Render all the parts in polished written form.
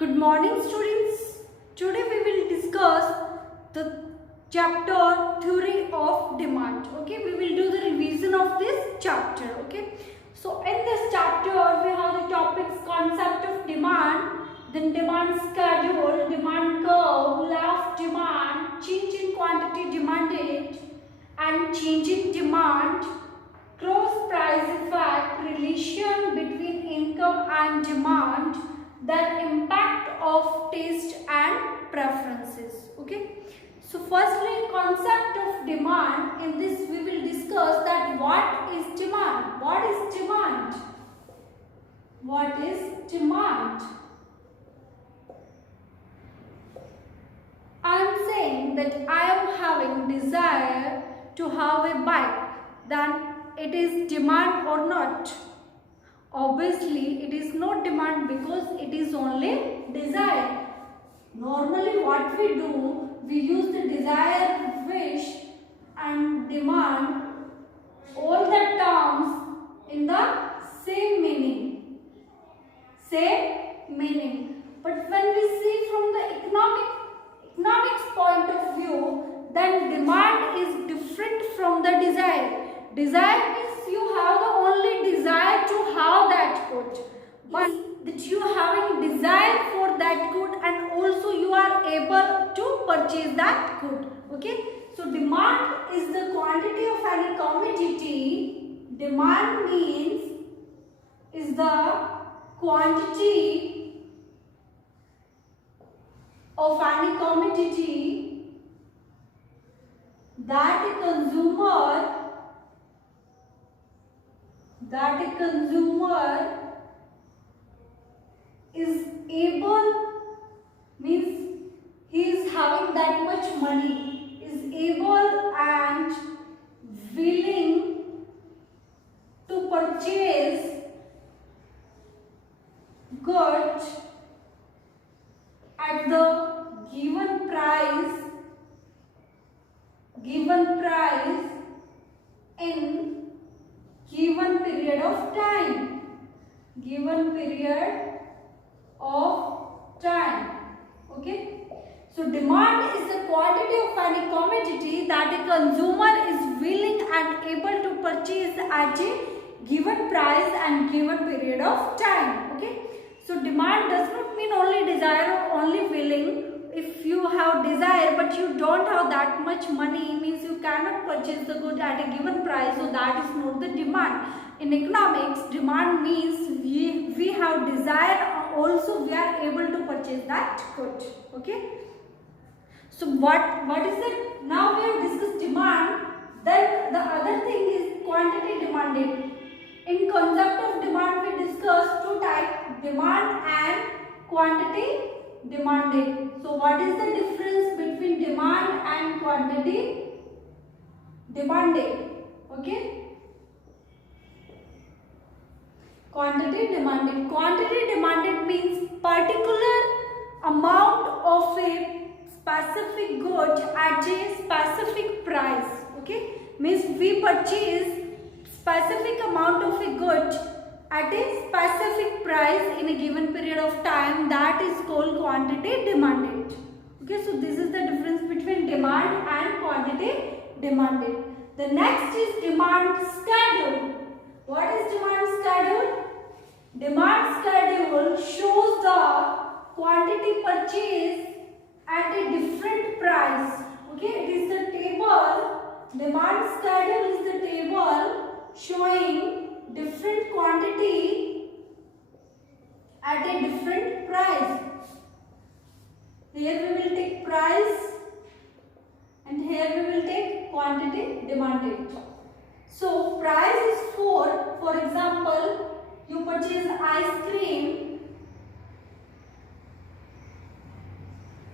Good morning, students. Today we will discuss the chapter Theory of Demand. Okay, we will do the revision of this chapter. Okay, so in this chapter we have the topics concept of demand, then demand schedule, demand curve, law of demand, change in quantity demanded, and change in demand, cross price effect, relation between income and demand, then impact of taste and preferences. Okay, so firstly, concept of demand. In this we will discuss that what is demand. What is demand? What is demand? I am saying that I am having desire to have a bike, then it is demand or not? Obviously it is not demand because it is only desire. Normally what we do, we use the desire, wish and demand, all the terms in the same meaning. But when we see from the economics point of view, then demand is different from the desire. Desire means you have the only desire to have that good, but that you are having desire for that good and also you are able to purchase that good. Okay, so demand is the quantity of any commodity. Demand means is the quantity of any commodity that a consumer is able, means he is having that much money, is able and willing to purchase goods at the given price in given period of time. Okay, so demand is the quantity of any commodity that a consumer is willing and able to purchase at a given price and given period of time. Okay, so demand does not mean only desire or only willing. If you have desire but you don't have that much money, means you cannot purchase the good at a given price, so that is not the demand. In economics, demand means we have desire, also we are able to purchase that good. Okay, so what is it? Now we have discussed demand, then the other thing is quantity demanded. In concept of demand we discussed two types, demand and quantity demanded. So what is the difference between demand and quantity demanded? Okay, quantity demanded means particular amount of a specific good at a specific price. Okay, means we purchase specific amount of a good at a specific price in a given period of time, that is called quantity demanded. Okay, so this is the difference between demand and quantity demanded. The next is demand schedule. What is demand schedule? Demand schedule shows the quantity purchased at a different price. Okay, it is the table. Demand schedule is the table showing different quantity at a different price. Here we will take price and here we will take quantity demanded. So price is for example, you purchase ice cream.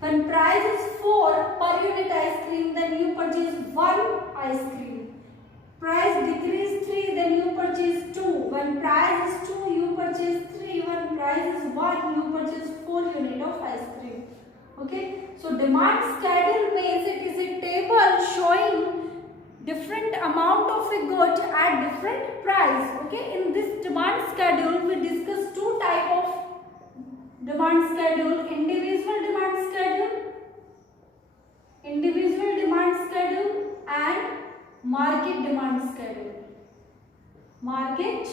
When price is 4 per unit ice cream, then you purchase 1 ice cream. Price decrease 3, then you purchase 2. When price is 2, you purchase 3. When price is 1, you purchase 4 unit of ice cream. Okay, so demand schedule means it is a table showing different amount of a good at different price. Okay, in this demand schedule we discuss two type of demand schedule, individual demand schedule and market demand schedule. Market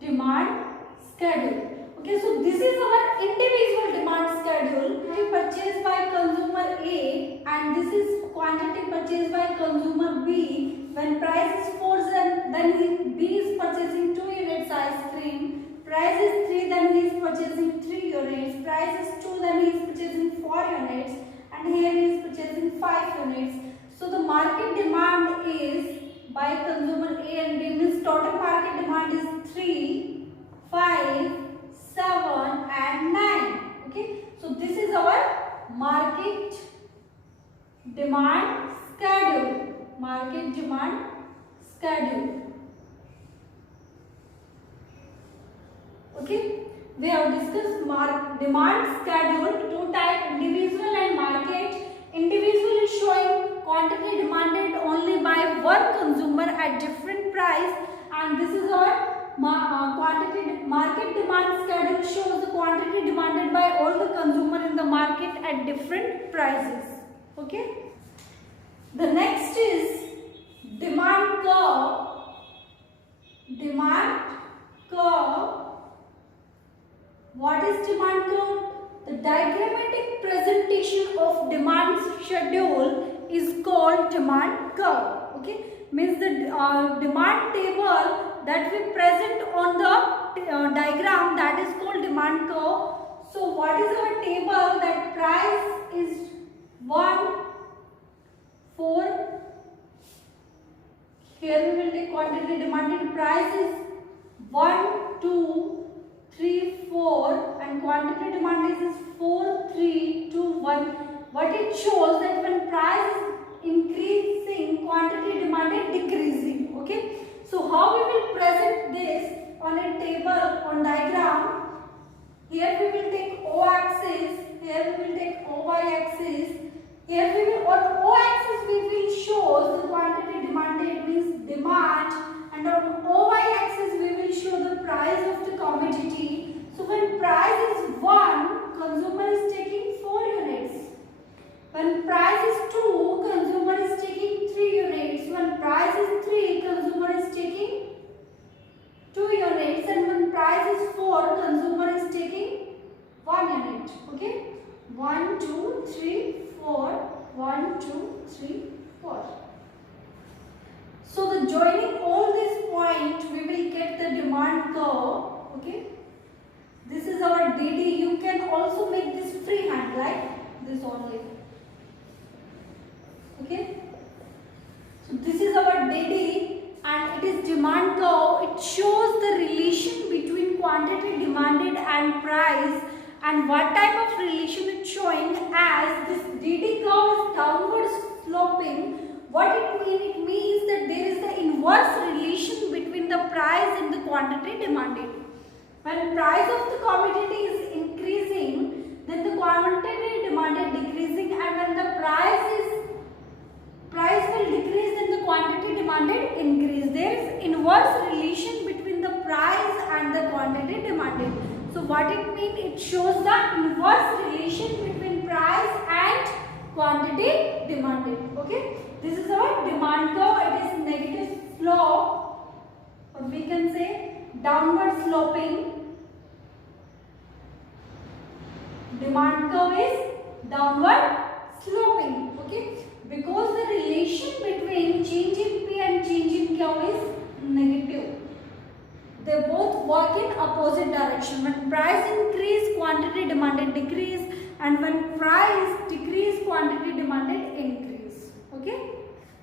demand schedule. Okay, so this is our individual demand schedule. Purchased by consumer A and this is quantity purchased by consumer B. When price is 4, then B is purchasing 2 units ice cream. Price is 3, then he is purchasing 3 units. Price is 2, then he is purchasing 4 units. And here he is purchasing 5 units. So the market demand is by consumer A and B, means total market demand is 3, 5, 7 and 9. Okay, so this is our market demand schedule. Market demand schedule. Okay, we have discussed demand schedule, two types, individual and market. Individual is showing quantity demanded only by one consumer at different price, and this is our market demand schedule shows the quantity demanded by all the consumer in the market at different prices. Okay. The next is demand curve. Demand curve. What is demand curve? The diagrammatic presentation of demand schedule is called demand curve. Okay, means the demand table that we present on the diagram, that is called demand curve. So what is our table? That price is 1, 4. Here we will take quantity demanded. Price is 1, 2, 3, 4 and quantity demanded is 4, 3, 2, 1. What it shows that when price is increasing, quantity demanded decreasing. Okay. So how we will present this on a table, on diagram? Here we will take O axis, here we will take OY axis. Here we will, on O axis we will show the quantity demanded, means demand, and on OY axis we will show the price of the commodity. So when price is 1, consumer is taking 4 units. When price is 2, consumer is taking 3 units. When price is 3, consumer is taking 2 units. And when price is 4, consumer is taking 1 unit. Okay? 1, 2, 3, 4. 1, 2, 3, 4. So the joining all these points, we will get the demand curve. Okay? This is our DD. You can also make this freehand like this only. Okay? So this is our DD and it is demand curve. It shows the relation between quantity demanded and price, and what type of relation it's showing, as this DD curve is downward sloping. What it means? It means that there is the inverse relation between the price and the quantity demanded. When price of the commodity is increasing, then the quantity demanded decreasing, and when the price will decrease, then the quantity demanded increase. There is inverse relation between the price and the quantity demanded. So what it means? It shows the inverse relation between price and quantity demanded. Okay, this is our demand curve. It is negative slope, or we can say downward sloping. Demand curve is downward sloping. Okay, because the relation between change in P and change in Q is negative. They both work in opposite direction. When price increase, quantity demanded decrease, and when price decrease, quantity demanded increase. Okay.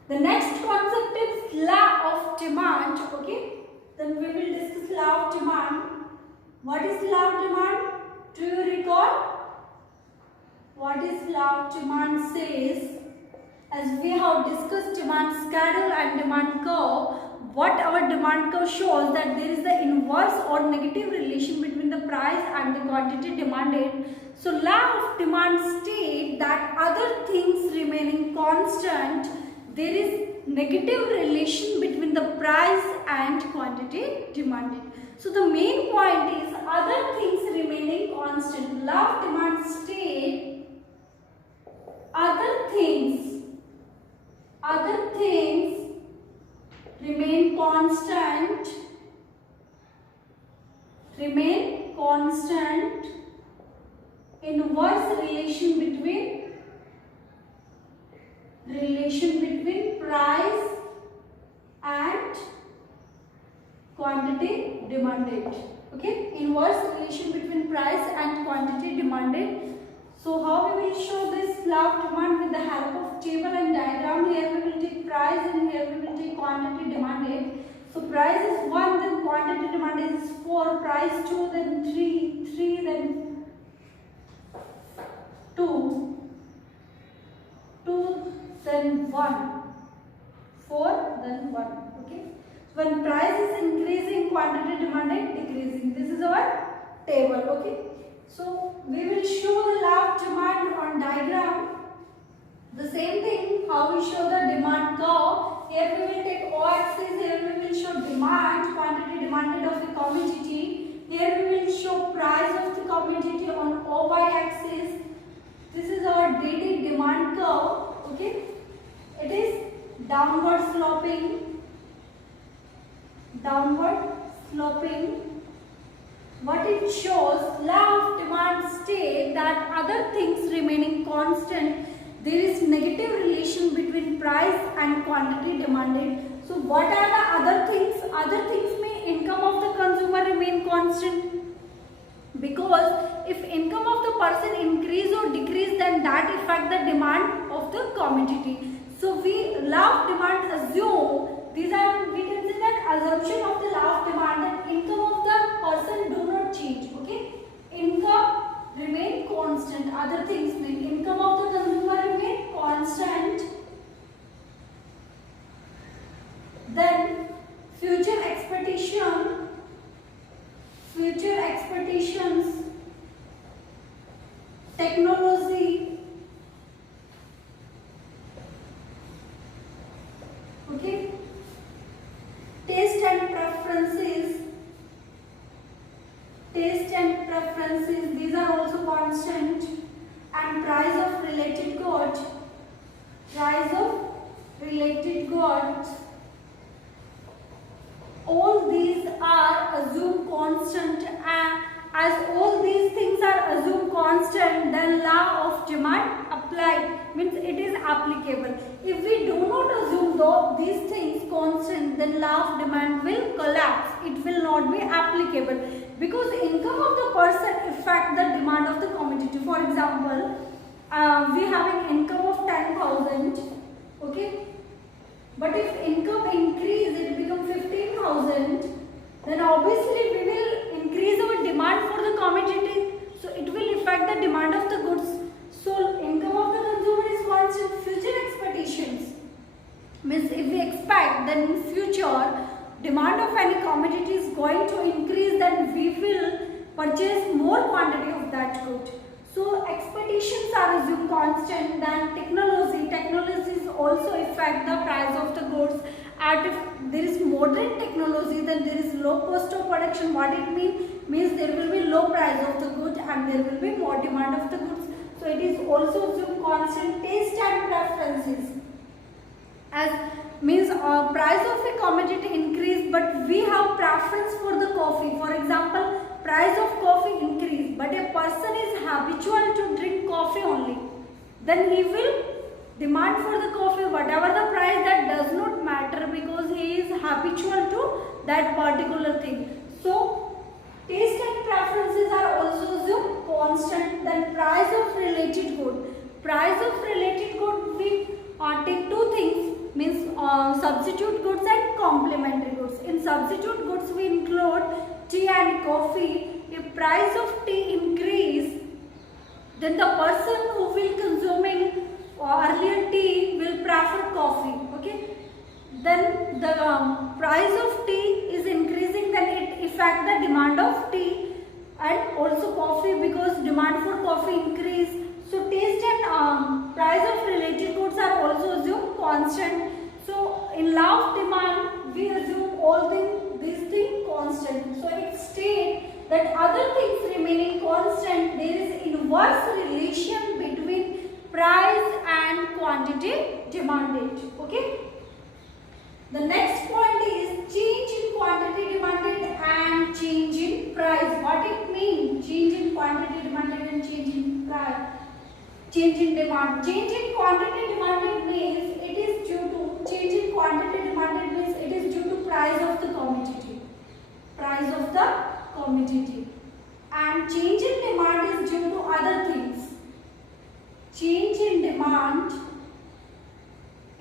The next concept is law of demand. Okay. Then we will discuss law of demand. What is law of demand? Do you recall? What is law of demand says? As we have discussed demand schedule and demand curve, what our demand curve shows, that there is the inverse or negative relation between the price and the quantity demanded. So law of demand states that other things remaining constant, there is negative relation between the price and quantity demanded. So the main point is other things remaining constant. Law of demand state other things remain constant inverse relation between price and quantity demanded. Okay, inverse relation between price and quantity demanded. So how we will show this law of demand with the help of table and diagram? Here we will take price and here we will take quantity demanded. So price is 1, then quantity demanded is 4, price 2, then 3, then 2, then 1, 4, then 1. Okay. When price is increasing, quantity demanded decreasing. This is our table. Okay. So we will show the law of demand on diagram. The same thing how we show the demand curve. Here we will take O-axis. Here we will show demand, quantity demanded of a commodity. Here we will show price of the commodity on OY-axis. This is our daily demand curve. Okay, it is downward sloping. What it shows, law of demand state that other things remaining constant, there is negative relation between price and quantity demanded. So what are the other things? Other things mean income of the consumer remain constant. Because if income of the person increase or decrease, then that affect the demand of the commodity. So we law of demand assume, these are, we can say that assumption of the law of demand that income of the person do not change. Okay, income remain constant. Other things mean income of the consumer remain constant. Then future expectations, technology, okay, taste and preferences, these are also constant, and price of related goods, all these are assumed constant, and as all these things are assumed constant, then law of demand applied, means it is applicable. If we do not assume these things constant, then law of demand will collapse. It will not be applicable, because income of the person affect the demand of the commodity. For example, we have an income of 10,000, okay, but if income increase, it becomes 15,000, then obviously we will increase our demand for the commodity, so it will affect the demand of the goods. So income of the consumer is constant. Future expectations means if we expect that in future demand of any commodity is going to increase, then we will purchase more quantity of that good. So expectations are assumed constant. Then technologies also affect the price of the goods. And if there is modern technology, then there is low cost of production. What it means there will be low price of the goods and there will be more demand of the goods. So it is also assumed constant. Taste and preferences, as means price of a commodity increase, but we have preference for the coffee. For example, price of coffee increase, but a person is habitual to drink coffee only, then he will demand for the coffee whatever the price, that does not matter, because he is habitual to that particular thing. So taste and preferences are also assumed constant. Then price of related good. Price of related good, we take two things, means substitute goods and complementary goods. In substitute goods we include tea and coffee. If price of tea increase, then the person who will consuming earlier tea will prefer coffee. Okay. Then the price of tea is increasing, then it affect the demand of tea and also coffee, because demand for coffee increase. So taste and price of related goods are also assumed constant. So in law of demand we assume all these things constant. So it states that other things remaining constant, there is inverse relation between price and quantity demanded. Okay. The next point is change in quantity demanded and change in price. What it means? Change in quantity demanded and change in price. Change in demand. Change in quantity demanded means it is due to change in quantity demanded means it is due to price of the commodity. Price of the commodity. And change in demand is due to other things. Change in demand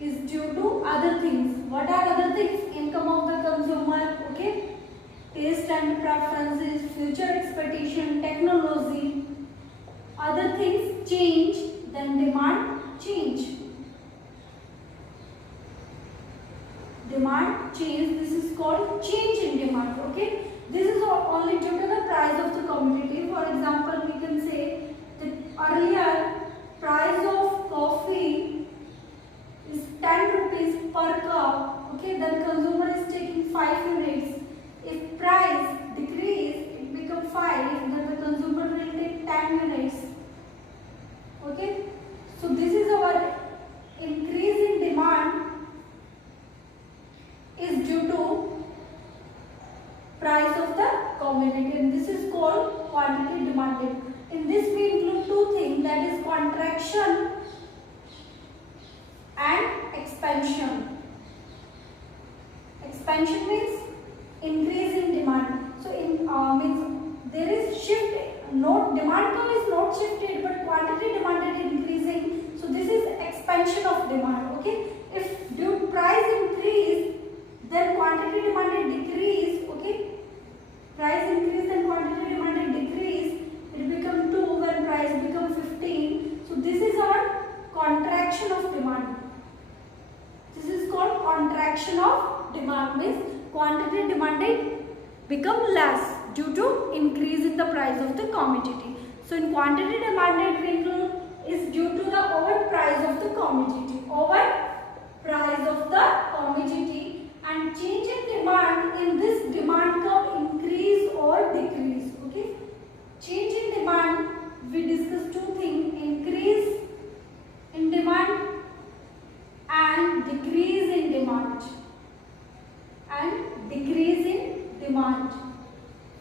is due to other things. What are other things? Income of the consumer, okay? Taste and preferences, future expectation, technology. Other things change, then demand change. Demand change, this is called change in demand, okay? This is only due to the price of the commodity. For example, we can say that earlier price of coffee is 10 rupees per cup, okay? Then consumer is taking 5 units. If price decrease, it becomes 5, then the consumer will take 10 units. Okay, so this is our increase in demand is due to price of the commodity, and this is called quantity demanded. In this we include two things, that is contraction and expansion. Expansion means increase in demand. So in means there is shift. No, demand curve is not shifted, but quantity demanded increasing. So this is expansion of demand. Okay. If due to price increase, then quantity demanded decrease. Okay. Price increase then quantity demanded decrease. It become 2 when price become 15. So this is our contraction of demand. This is called contraction of demand. Means quantity demanded become less due to increase in the price of the commodity. So in quantity demanded we include is due to the over price of the commodity. Over price of the commodity, and change in demand, in this demand curve increase or decrease. Okay. Change in demand, we discuss two things, increase in demand and decrease in demand. And decrease in demand.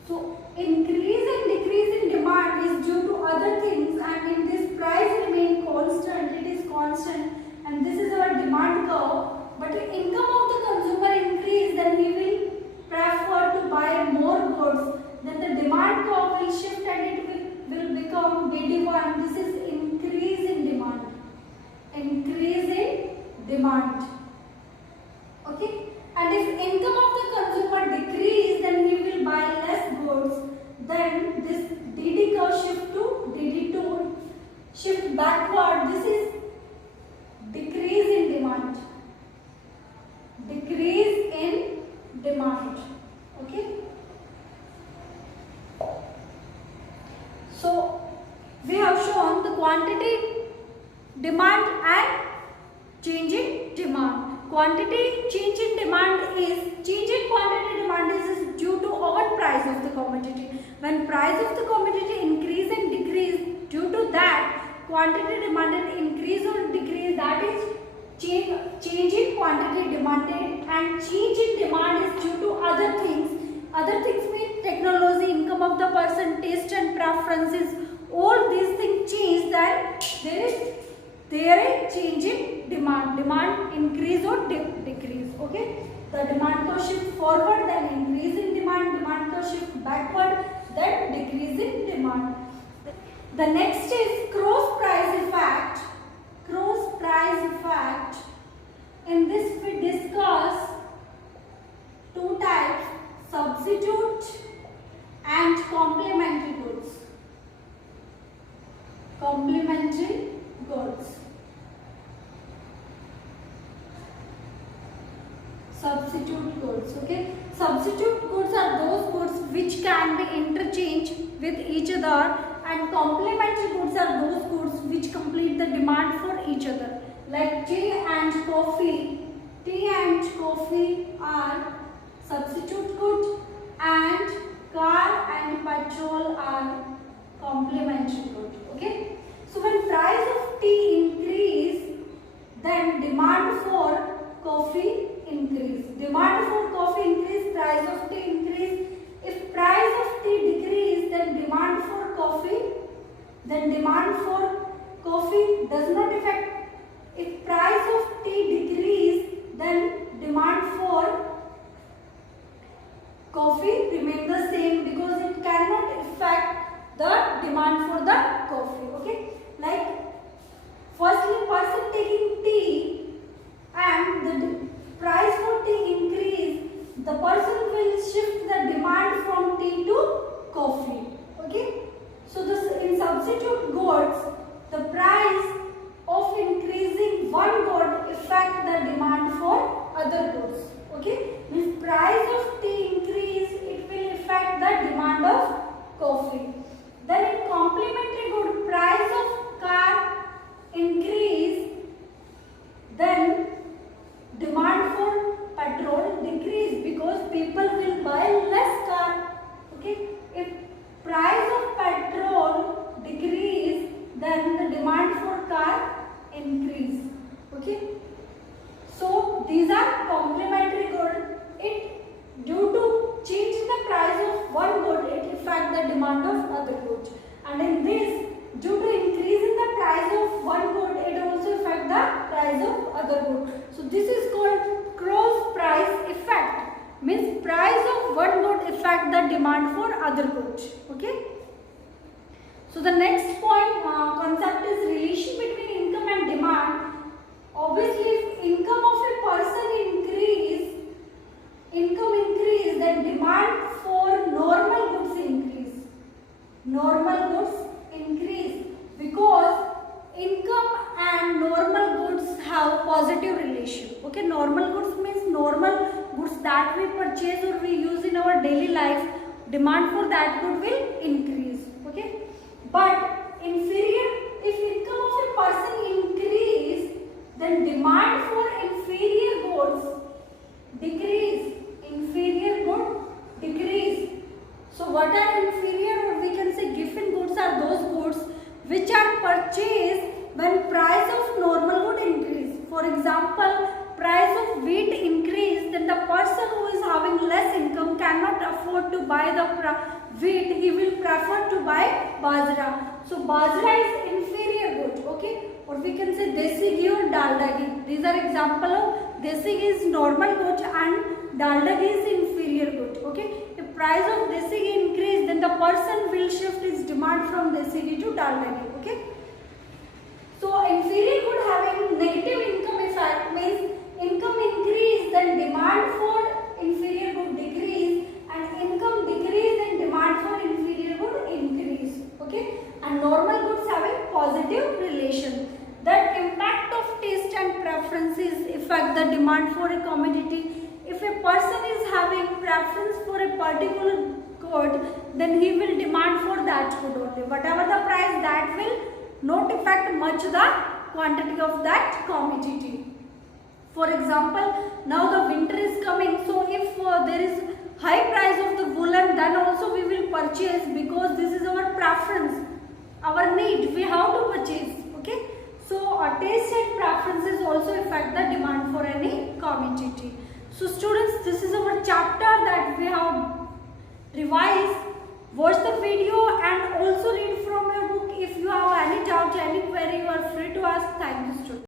So increase and decrease in demand is due to other things, and in this price remain constant, it is constant, and this is our demand curve. But if income of the consumer increase, then he will prefer to buy more goods. Then the demand curve will shift and it will become DD1. This is increase in demand. Increase in demand. Okay. And if income of the consumer decrease, then he will buy less goods. Then this DD curve shift to DD2, shift backward. This is decrease in demand. Decrease in demand. Okay. So we have shown the quantity, demand and change in demand. Quantity change in demand is, change in quantity demand is due to over price of the commodity. When price of the commodity increase and decrease, due to that quantity demanded increase or decrease, that is change in quantity demanded, and change in demand is due to other things. Other things mean technology, income of the person, taste and preferences. All these things change, then there is change in demand. Demand increase or decrease. Okay. The demand curve shift forward, then increase in demand. Demand curve shift backward, then decrease in demand. The next is cross price effect. Cross price effect. In this we discuss two types, substitute and complementary goods. Complementary goods. Substitute goods. Okay. Substitute goods are those goods which can be interchanged with each other, and complementary goods are those goods which complete the demand for each other. Like tea and coffee. Tea and coffee are substitute goods, and car and petrol are complementary good. Okay. So when price of tea increase, then demand for coffee increase. Demand for coffee increase, price of tea increase. If price of tea decrease, then demand for coffee does not affect. If price of tea decrease, then demand for coffee remain the same because it cannot affect the demand for the coffee. Okay, like firstly, person taking tea and the price for tea increase, the person will shift the demand from tea to coffee. Okay, so this in substitute goods, the price of increasing one good affect the demand for other goods. Okay, if price of tea increase, it will affect the demand of coffee. Then in complementary good, price of car increase, then demand for petrol decrease because people will buy less car. Okay, if price of petrol decrease, then the demand for car increase. Okay, so these are complementary good. It due to change the price of one good, it affect the demand of other goods. And in this, due to increase in the price of one good, it also affect the price of other good. So this is called cross price effect. Means price of one good affect the demand for other goods. Okay. So the next point concept is relation between income and demand. Obviously, if income of a person increase, then demand for normal goods increase. Normal goods increase because income and normal goods have positive relation. Okay, normal goods means normal goods that we purchase or we use in our daily life. Demand for that good will increase. Okay, but inferior, if income of a person increase, then demand for inferior goods decrease. Inferior good decrease. So what are inferior, or we can say given goods, are those goods which are purchased when price of normal good increase. For example, price of wheat increase, then the person who is having less income cannot afford to buy the wheat, he will prefer to buy bajra. So bajra is inferior good. Okay, or we can say desi ghee or dalda ghee. These are example of desi ghee is normal good and dalda ghee is inferior good. Okay, if price of desi ghee increase, then the person will shift his demand from desi ghee to dalda ghee. Okay, so inferior good having negative income effect means income increase, then demand for inferior good decrease, and income decrease, then demand for inferior good increase. Okay, and normal goods having positive relation. That impact of taste and preferences affect the demand for a commodity. If a person is having preference for a particular good, then he will demand for that good only. Whatever the price, that will not affect much the quantity of that commodity. For example, now the winter is coming, so if there is high price of the woolen, then also we will purchase because this is our preference, our need, we have to purchase. Okay, so our taste and preferences also affect the demand for any commodity. So students, this is our chapter that we have revised. Watch the video and also read from your book if you have